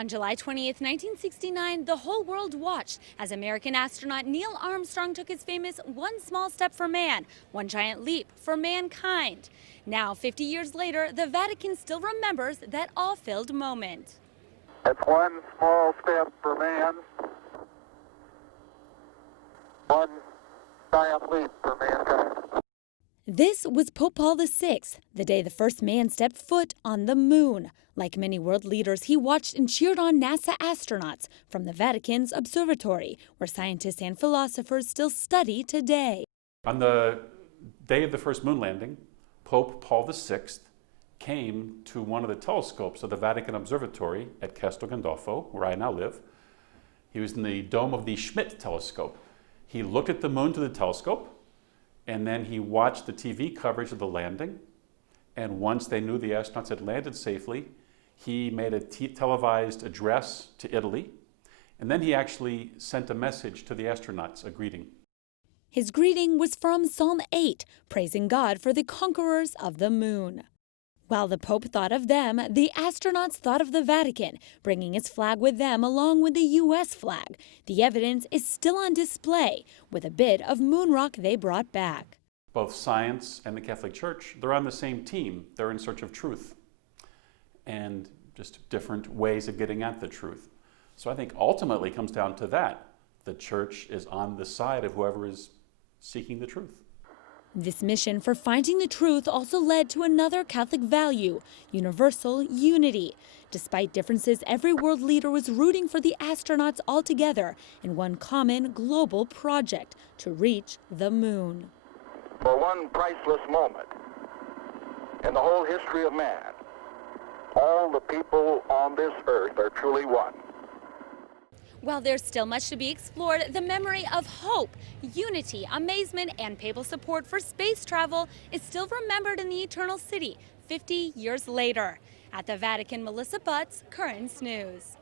On July 20th, 1969, the whole world watched as American astronaut Neil Armstrong took his famous one small step for man, one giant leap for mankind. Now, 50 years later, the Vatican still remembers that awe-filled moment. It's one small step for man, one giant leap for mankind. This was Pope Paul VI, the day the first man stepped foot on the moon. Like many world leaders, he watched and cheered on NASA astronauts from the Vatican's observatory, where scientists and philosophers still study today. On the day of the first moon landing, Pope Paul VI came to one of the telescopes of the Vatican Observatory at Castel Gandolfo, where I now live. He was in the dome of the Schmidt telescope. He looked at the moon to the telescope, and then he watched the TV coverage of the landing. And once they knew the astronauts had landed safely, he made a televised address to Italy. And then he actually sent a message to the astronauts, a greeting. His greeting was from Psalm 8, praising God for the conquerors of the moon. While the Pope thought of them, the astronauts thought of the Vatican, bringing its flag with them along with the U.S. flag. The evidence is still on display, with a bit of moon rock they brought back. Both science and the Catholic Church, they're on the same team. They're in search of truth and just different ways of getting at the truth. So I think ultimately it comes down to that. The Church is on the side of whoever is seeking the truth. This mission for finding the truth also led to another Catholic value, universal unity. Despite differences, every world leader was rooting for the astronauts all together in one common global project to reach the moon. For one priceless moment in the whole history of man, all the people on this earth are truly one. While there's still much to be explored, the memory of hope, unity, amazement, and papal support for space travel is still remembered in the Eternal City 50 years later. At the Vatican, Melissa Butts, Currents News.